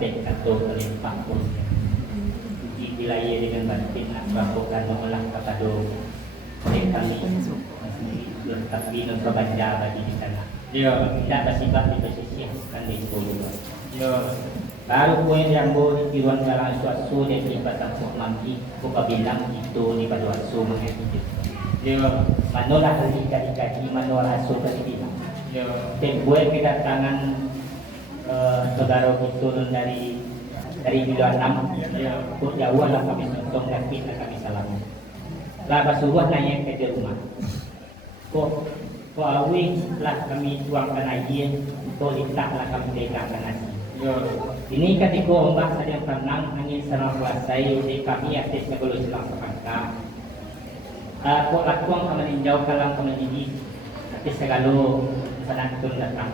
kapit atau oleh pakun di wilayah dengan batin melakukan mengolah kepada oleh kami tapi memperbaca bagi di sana. Tidak bersifat di posisi kan di sekolah. Baru poin yang boleh tiruan dalam suatu dan daripada mampu buka bilang itu di pada suatu mengenai. Manolah kaji manolah suatu kali. Buat kedatangan saudara turun dari Biluan 6 untuk jauh lah kami santong dan kita kami salam lah basuruh naik ke rumah kok awi lah kami tuangkan air untuk letaklah kami tegakkan nasi ini ketika ombak ada yang tenang angin serang kuasai di kami aktif negara selang sepangka kok lakuang kami meninjau kalang kami ini aktif segala senang turun datang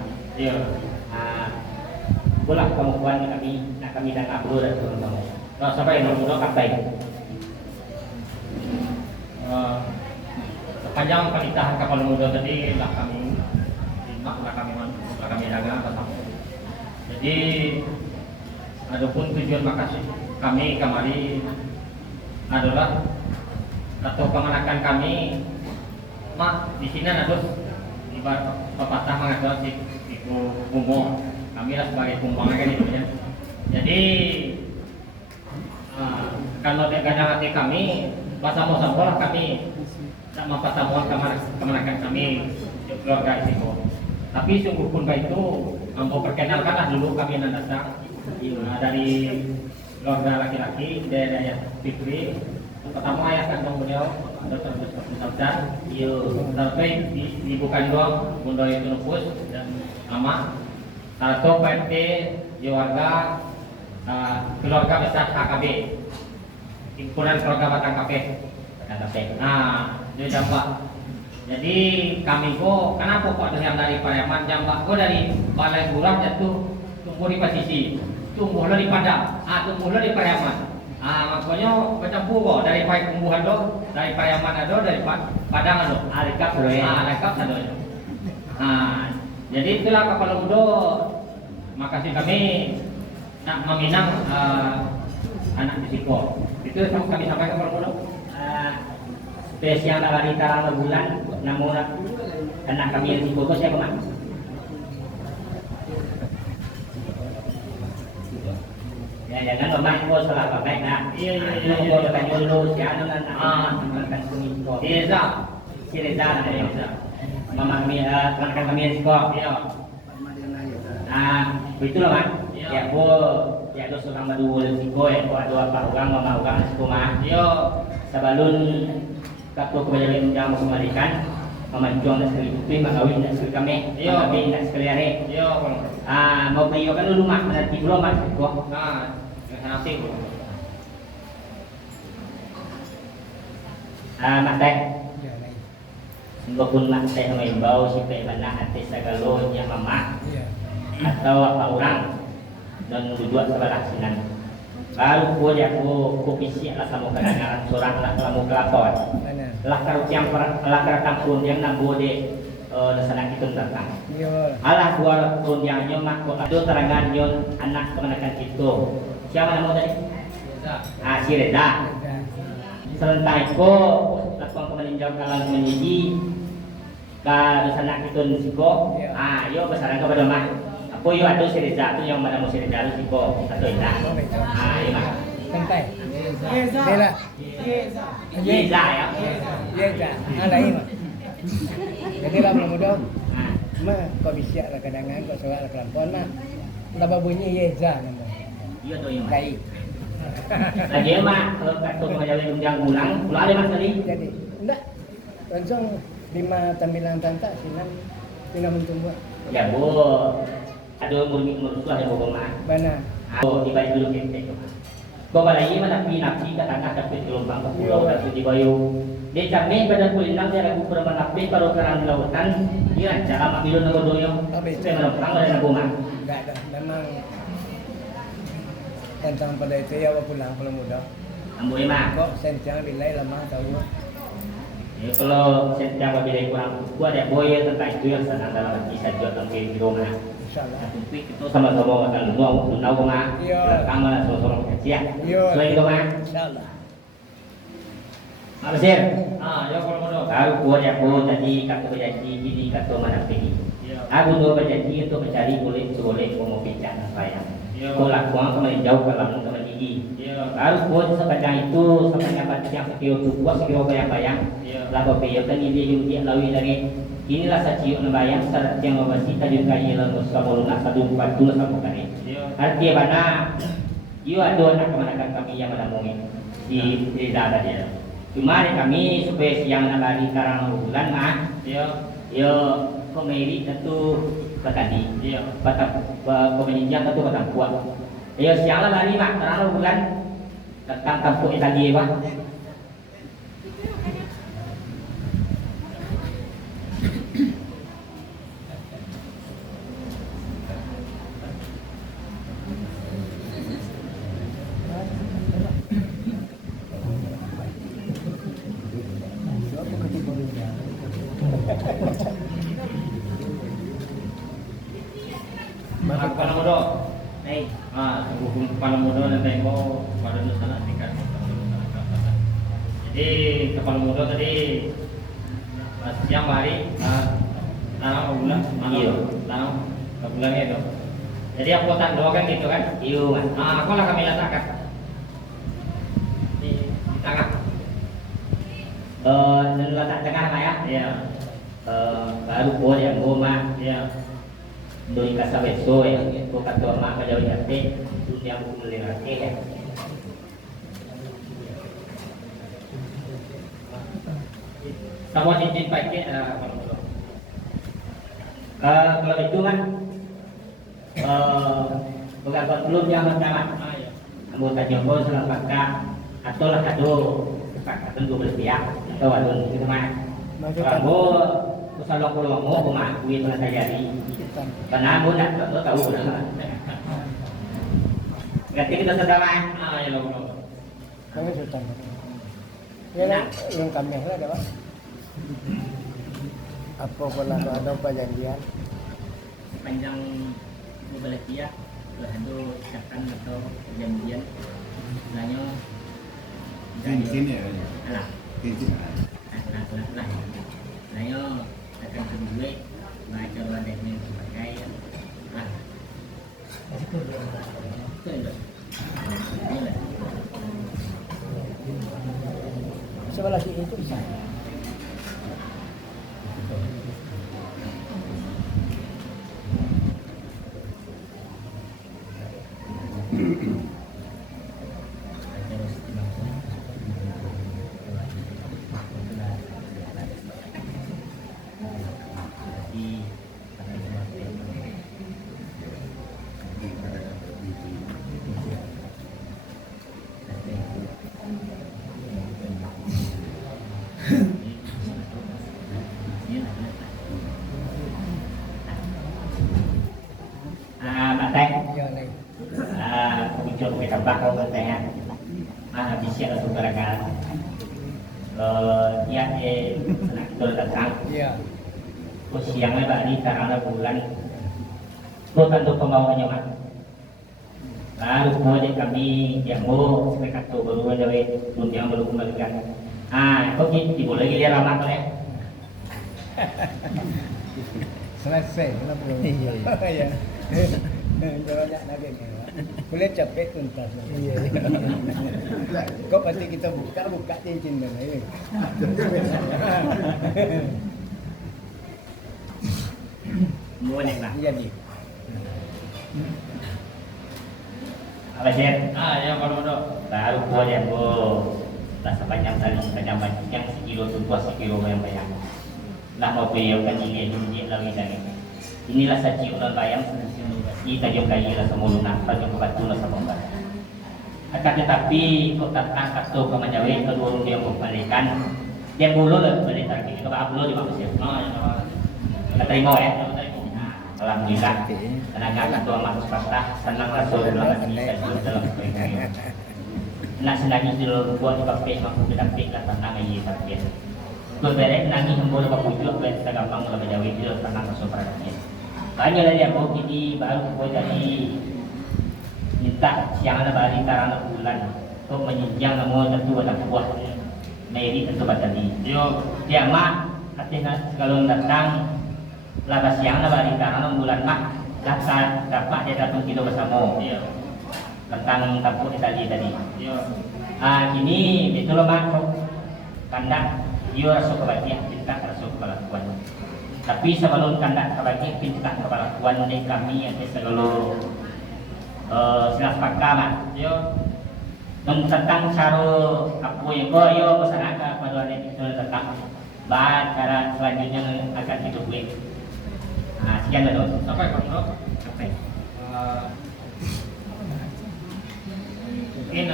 bola kemampuan kami dan upload dan teman-teman. Nah, sampai nomor kapai. Sepanjang pernikahan kapal muda tadi lah kami dagang tetap. Jadi adapun tujuan makasih kami kemari adalah atau kemanakan kami di sini harus ibarat pepatah mengatakan itu bumbu. Kami lah sebagai pembangun kan itu ya. Jadi kalau kadang hati kami bersama-sama kami sama pertemuan kemanakan kami keluarga itu. Tapi sungguh pun baik itu mau perkenalkanlah dulu kami yang datang dari keluarga laki-laki daerah yang Fikri. Pertama ayah kandung beliau Dr. Sabdan, sampai ibu kandung Bunda itu Nupus dan Mama. Satu PRT di warga keluarga besar HKB, himpunan keluarga Batang KP. Nah, itu Jambak. Jadi kami kok kenapa kok dengan dari Pariaman Jambak kok dari Balai Burang jatuh tumbuh di Pasisi, tumbuhlah di Padang, tumbuhlah di Pariaman. Makanya bercampur kok dari tumbuhan do, dari Pariaman do, dari Padang do. Lekap loh ya. Lekap do. Jadi itulah kapal muda. Makasih kami nak meminang anak risiko. Itu yang kami sampaikan kapal muda. Spesial dari tarang bulan, namun anak kami yang risiko saya kemana? Ya jangan lemah kok salah pakai nak. Iya. Kau tanya dulu siapa nak teman risiko. Reza. Si Reza dari Reza. Mama kami teman kami risiko. Iya. Itulah kan. Ya bu, ya tu seorang madu risiko ya. Kau ada apa orang mama orang risiko mah. Yo, sebelum kakak kebanyakan yang mau kembalikan, mama jual nak sekali bukti, mengawin nak sekali kami, kami nak sekali hari. Yo, mau beli kan dulu mak, nanti belum mak. Nanti. Mak teh. Walaupun mak teh mengimbau si mana hati segalonya mama. Atau apa orang dan dua sebelah sinan baru ko dia ko pisi lah kamu kedengaran seorang lah kamu kelapor lah kalau yang lah kampung yang nambo de sana kita datang alah dua tahun yang nyomak ko ada terangan yon anak kemenakan itu siapa nama tadi si Reza serentak ko lakukan kemeninjau kalang menjadi ke sana kita siko yo besaran kepada mak po yo ada si Reza tu yang mana mau si Reza tu siko atau tidak iya mak santai bela Reza ya Reza lain mak jadi lah mudah mah kau bisa lah kadangan kau soal lah kelampon mah tambah bunyi Reza nama iya tu yang baik lagi mak kalau kartu mengajar undang ulang pulang ada mas tadi jadi enggak langsung 5 tampilan tanta sinan mentumbuh ya bu ada umur tua yang bawa mak mana di balik dulu kita kau balai mana pinapsi ke tengah tapi gelombang ke pulau dan di bayu di kami pada kulinan dia lagu permanapi kalau kerang lautan dia cara mabilu nago doyong saya menumpang oleh nago mak enggak ada memang tentang pada itu ya pulang kalau muda ambo mak kok sentiang bilai lama tahu ya kalau setiap bila kurang gua ada boy tentang itu yang senang dalam kisah jual tentang di rumah Insyaallah. Tapi kita sama-sama akan lunau kemana? Iya. Sama sama-sama kajian. Iya. Selain itu mah. Insyaallah. Abisir. Ya kalau mau. Aku buat aku tadi kata berjanji ini kata mana pergi. Iya. Aku tuh berjanji untuk mencari boleh mau bicara saya. Iya. Kau lakukan kembali jauh ke lamun kembali gigi. Iya. Harus buat sepanjang itu sepanjang yang sekilo tu buat sekilo bayang-bayang. Iya. Lalu bayar kan ini dia lawi lagi. Inilah saci bayang syarat yang mewasi tajud kaya lalu samuluna satu batu sama kali. Iya. Artinya mana? Iyo ada anak kemanakan kami yang menemui di data dia. Cuma kami supaya siang nabari karang bulan mah. Iya. Yo komedi tentu tadi. Iya. Batak komenija tentu batak kuat. Yo siang nabari mah karang bulan tentang kampung Italia mah. Kepala muda. Hukum kepala muda dan tempo pada nusana tingkat. Jadi kepala muda tadi siang hari tanam bulan, Iya. tanam bulannya itu. Jadi aku tak doakan gitu kan? Iyo mas. Aku lah kami letakkan di tengah. Dan letak tengah mah ya. Iya. Baru buat yang goma. Iya. Doi kasa beso ya, ko kato ma ka jawi ate, dunia ko mulai ate ya. Sama cincin pakai kalau belum. Kalau itu kan, beberapa belum yang pertama, Iya. anggota Jombo selalu pakai atau lah kado, pakai dua belas pihak atau adun itu mah. Kalau usaha kalau mau mengakui pernah terjadi, karena aku nak tahu lah. Berarti kita sedang Ya lo belum. Kami sultan. Ya, yang kami ada Pak. Apa kalau ada perjanjian? Sepanjang beberapa pihak telah ada ikatan atau perjanjian, istilahnya Cincin ya? alah, Cincin. lah. Saya akan kedua baca wadahnya sebagai lah. Sebelah sini itu bisa. Pak Teh, Ya, nih. muncul ke tempat kau bertanya, bisa langsung berangkat. Ya, senang betul datang. Iya. Siangnya Pak ini karena bulan, buat untuk pembawanya Pak. Lalu kemudian kami yang mau mereka tuh baru aja yang belum kembalikan. Kok gitu boleh dia ramah ya? Selesai, kenapa belum? Iya. Iya. Banyak lagi nih. Kulit capek tuntas. Iya. Kok pasti kita buka cincin dan ini. Mau nih Pak. Iya nih. Apa sih? Ya kalau udah. Baru buat yang sepanjang tali sepanjang yang sekilo tu buat sekilo bayang-bayang. Nak mau beliau kan ini lagi lagi. Inilah saci orang bayang kita jom kaya lah semua lunak pada batu lah sama mbak. Akan tetapi kok tentang kartu kemanjawi kedua dia membalikan dia bulu lah balik lagi ke bulu juga masih. Kita terima ya. Alhamdulillah. Tenaga ketua masuk pasta senang rasul dalam dalam kebaikan. Nak senang di dalam buat pakai mampu dapat lah tentang ini pakai. Beberapa nangi hembur apa pujuk ben gampang mulai menjawab itu tentang rasul perhatian. Banyak dari aku kini baru aku jadi minta siang ada balik tarana bulan untuk menyenjang namun tentu ada buah Mary tentu tadi. Yo. Dia mah artinya kalau datang laba siang ada balik tarana bulan mah dapat dia datang kita bersama. Iya. Tentang kampung Italia tadi. Iya. Kini itu loh mak kandak dia rasa kebahagiaan kita rasa kebalakuan. Tapi sebelum kandak kebahagiaan kita kebalakuan dari kami yang selalu silap pakaman. Yo. Tentang cara apa yang kau yo masyarakat pada hari itu tentang bahan cara selanjutnya akan kita buat. Sekian dulu. Sampai Bro. Sampai. Mungkin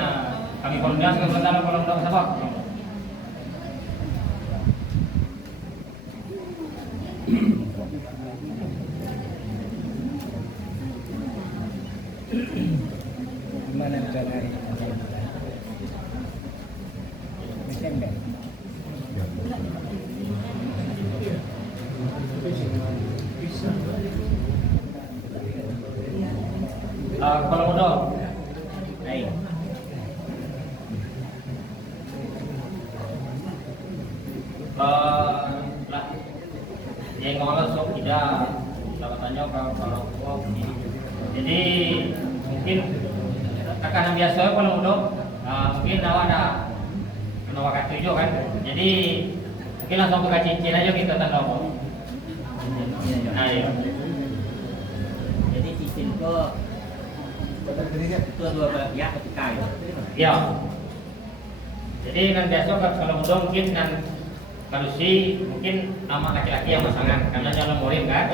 kami koordinasi sebentar kalau tidak sabar. Gimana cara ini? Desember. Kalau udah, Baik. lah, yang ngolah sok tidak dapat tanya kalau ini. Jadi mungkin akan biasa kalau udah, mungkin awak ada kena wakat 7 kan. Jadi mungkin langsung buka cincin aja kita tanda apa. Nah, iya. Jadi sistem ke dua belah pihak ketika itu. Ya. Jadi nan biasa kalau udah mungkin nan manusia mungkin nama laki-laki yang pasangan karena jalan murim kan.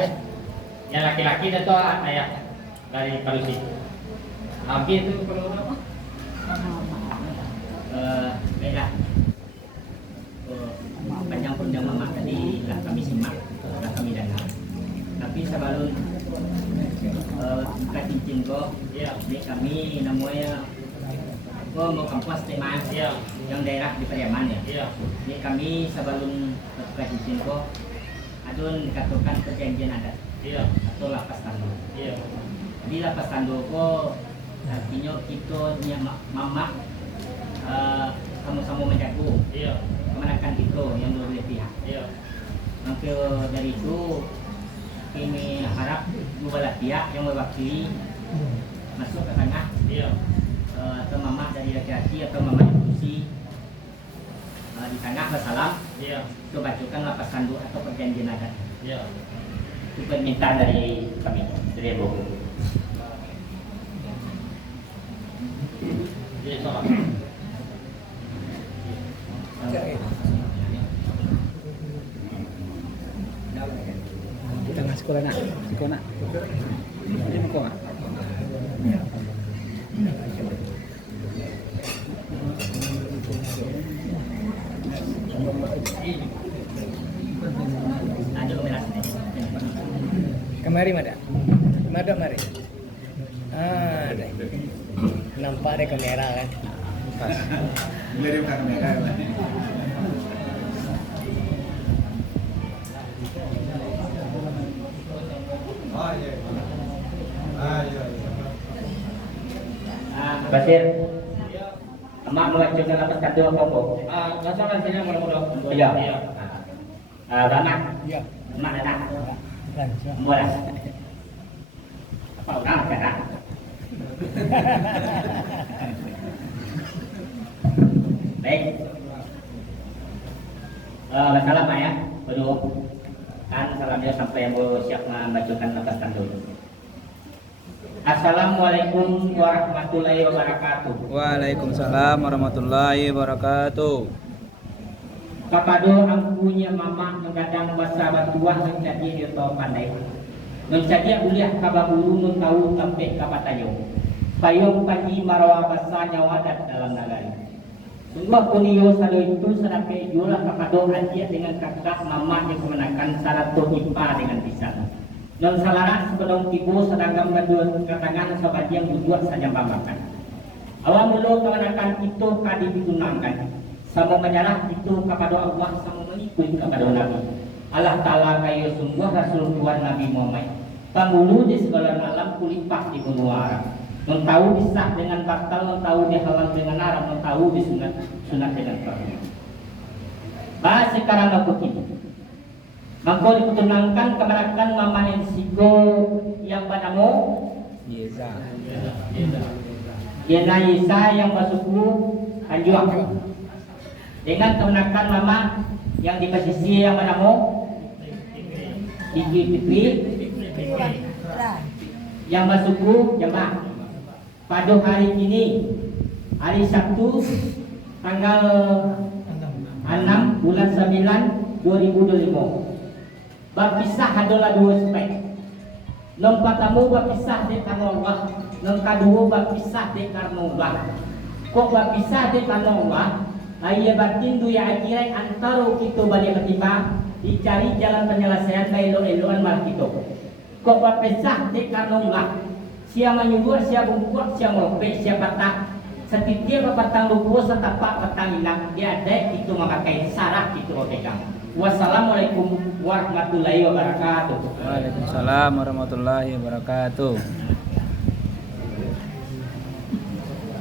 Yang laki-laki itu ayah dari manusia. Mungkin itu kalau udah apa? Baiklah. Panjang mama tadi lah kami simak, lah kami dengar. Tapi sebelum buka cincin kok, Ya. ini kami namanya mau kampus teman Ya. yang daerah di Pariaman ya. Iya. Ini kami sebelum buka cincin kok, adun dikatakan perjanjian adat Iya. atau lapas tanduk. Iya. Di lapas tanduk kok artinya kita mama sama-sama menjaga Iya. kemenangan kita yang dua belah pihak. Iya. Maka dari itu kami harap dua belah pihak yang mewakili masuk ke tengah Iya. atau mama dari laki-laki atau mama institusi di tengah bersalam Iya. itu bacakan lapas tanduk atau perjanjian adat. Iya. Itu permintaan dari kami dari Ibu. Jadi sama. Tengah sekolah nak. Ini buku nak. Ada kemeras nih. Kemari mada. Mari. Ada. Nampak ada kamera kan. Boleh dia buka kamera. Oh iya. Iya. Basir, emak mewajibkan lapas tanduk apa kok? Nggak salah sini mudah-mudah. Iya. Iya. Ramah, Ya. emak anak, Kan. murah. Apa udah kan? Baik. Salam ya, berdua. Kan salamnya sampai yang siap membacakan lapas tanduk. Assalamualaikum warahmatullahi wabarakatuh. Waalaikumsalam warahmatullahi wabarakatuh. Kapado ang punya mama mengadang basa batuah menjadi dia tahu pandai. Menjadi uliah kababuru nun tahu sampai kapatayo. Payung pagi marawa basa nyawadat dalam nagari. Sungguh kuniyo salo itu serapi jualah kapado adia dengan kakak mama yang kemenakan syarat ipa dengan pisah. Non salaran sebelum tibu sedangkan berdua ketangan sobat yang berbuat saja pamakan. Awal mulu kemenakan itu kadi ditunangkan. Sama menyerah itu kepada Allah sama mengikut kepada Nabi. Allah Ta'ala kayu sungguh Rasul Tuhan Nabi Muhammad. Pangulu di segala malam kulipak di benua Arab. Non tahu disah dengan batal, non tahu dihalang dengan Arab, non tahu disunat dengan Quran. Bah sekarang aku ini. Maka dipertunangkan kemarakan mama ensiko yang padamu. Yeza. Yena Isa yang bersuku Anjuang. Dengan kemenakan mama yang di posisi yang padamu. Gigi Fikri yang bersuku Jemaah. Pada hari ini, hari Sabtu, tanggal 6 bulan 9 2025. Berpisah adalah dua aspek. Yang pertama berpisah di karena Allah, yang kedua berpisah di karena Allah. Kok berpisah di karena Allah? Ayah batin tu ya akhirat antara kita balik ketimbang dicari jalan penyelesaian elo-eloan malah kita. Kok berpisah di karena Allah? Siapa menyugur, siapa membuat, siapa melepek, siapa patah. Setiap petang lupa setapak petang hilang dia ada itu memakai saraf itu pegang. Wassalamualaikum warahmatullahi wabarakatuh. Waalaikumsalam warahmatullahi wabarakatuh.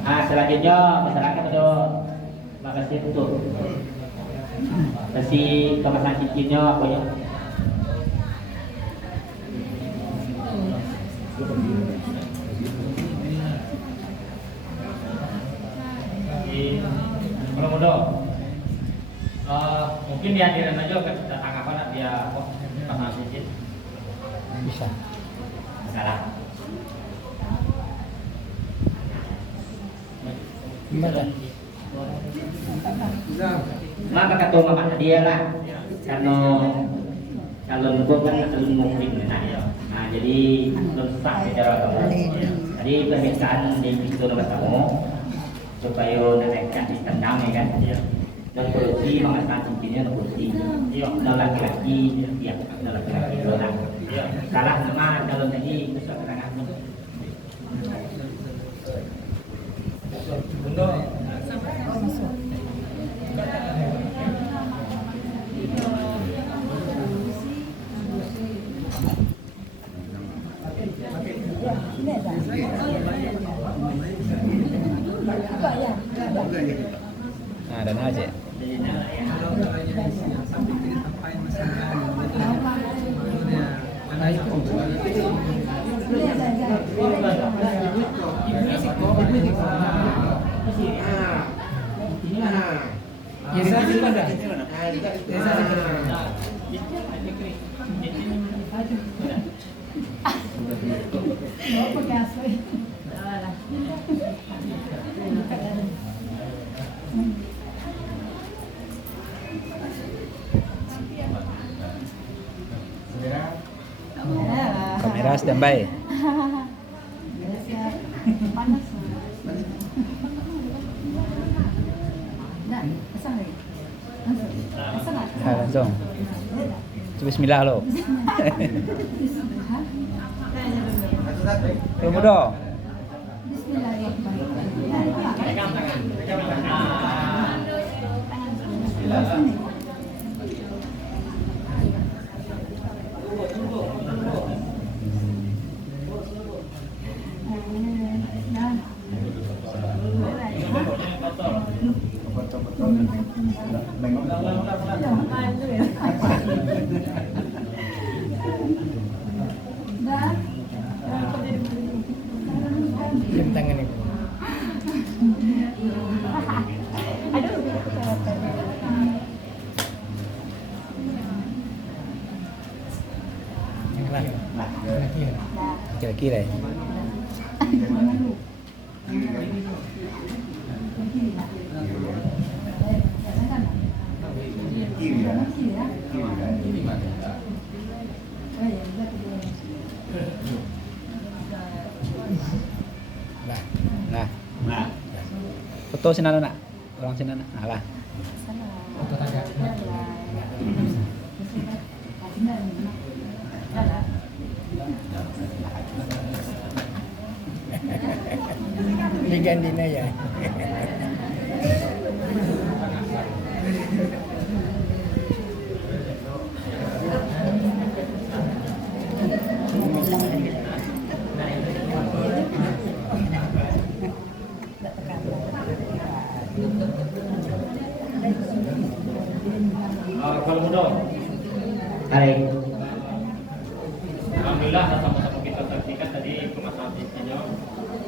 Selanjutnya masyarakat itu makasih betul. Kasih kemasan cincinnya apa ya? Mudah-mudahan mungkin dia hadirin aja datang apa nak dia pasang cincin Bisa. Salah. Gimana? Maka kata mama dia lah, karena calon gua kan calon muhrim nah jadi belum sah secara agama. Jadi pernikahan di pintu nomor tamu supaya naikkan ditendang ya kan. Dan kursi mengasah cincinnya kursi. Dan laki-laki ya, dan laki-laki dua. Salah nama calon tadi itu keterangan. untuk Nah, dan aja. Kamera standby. Panas. Nah, pasang lagi. Pasang nggak? Nah, langsung. Bismillah lo. Tunggu dong. Bismillahirrahmanirrahim. pegang tangan, pegang tangan. Jam tangan itu. Yang lain. Kira-kira. Kira-kira ya. Nah, Nah, Nah, foto sini nak. Orang sini nak. Alah. foto tangga. Digandina ya. Hari. Alhamdulillah sama-sama kita saksikan tadi permasalahan bisnisnya.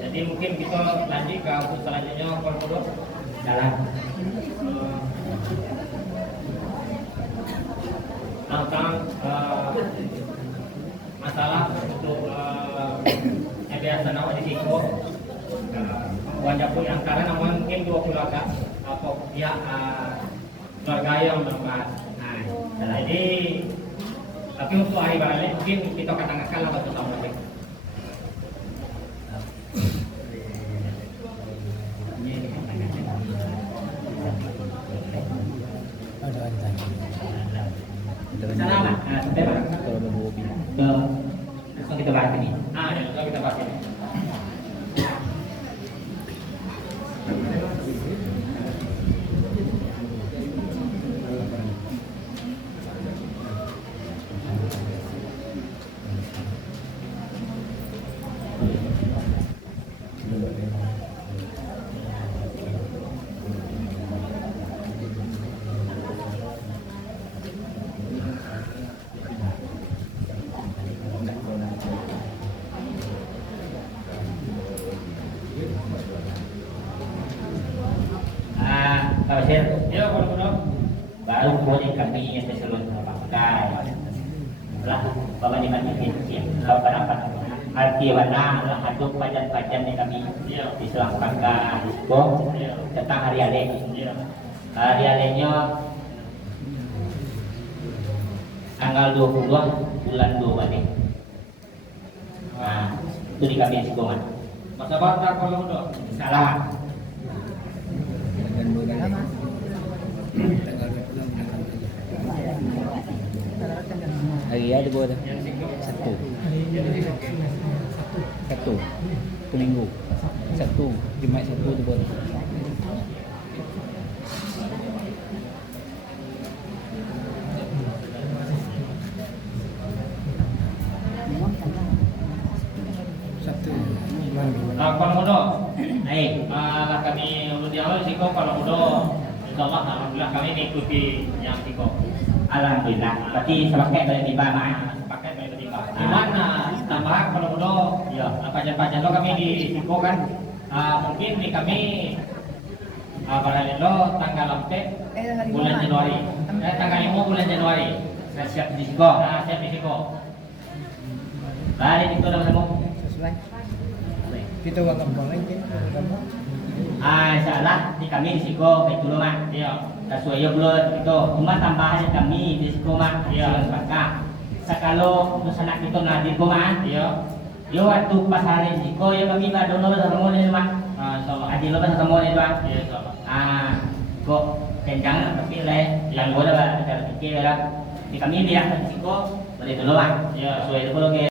Jadi mungkin kita lanjut ke untuk selanjutnya kalau dulu. Jalan. Tentang masalah untuk yang biasa nama di Siko wajah pun antara namun mungkin dua keluarga apa pihak keluarga yang membahas. Nah, jadi tapi untuk hari balik mungkin kita katakan lah batu tamu lagi. Sana Pak. Nah, sampai Pak. Kalau bawa mobil. Ke langsung kita bahas ini. Ya, langsung kita bahas ini. Pak Basir, Ya, kalau benar. baru boleh kami yang terselun pakai. Lah, Bapak dimatikan ya. Kalau pendapat arti warna adalah hadap pajan-pajan yang kami di selang pangka disco tentang hari ale. Hari alenya tanggal 22 bulan 2 balik. Nah, itu di kami disco kan. Masa bata kalau benar. Salah. Dan 2 kali. Tanggal 26 Hari ada bawa dah. Satu. Satu. Satu minggu. Satu. Jumat satu tu bawa. Sabtu. Kalau benar. Naik. Kami di awal Siko kalau benar. Insyaallah alhamdulillah kami mengikuti yang Siko. Alhamdulillah. Berarti sepaket boleh tiba mak. Pakai dari tiba. Di mana tambahan kalau benar? Ya. Pajan-pajan lo kami di Siko kan. Mungkin di kami barangkali lo tanggal 4 bulan Januari. Tanggal 5 bulan Januari. Saya siap di Siko. Siap di Siko. Balik itu dalam semua. Sesuai. Kita buat kampung lagi. Kampung. Insyaallah di kami di Siko itu dulu mak. Iya. Sesuai ya belum itu. Cuma tambahan kami di Siko mak. Iya. Maka sekalo nusana kita nadir ko mak. Iya. Yo waktu pas hari di Siko ya kami ba dono sa semua ni mak. Insyaallah. Adi lo ba sa semua ni mak. Iya, insyaallah. Kok kencang tapi le yang boleh ba cara pikir lah. Di kami di Siko boleh dulu mak. Iya. Sesuai itu kalau ke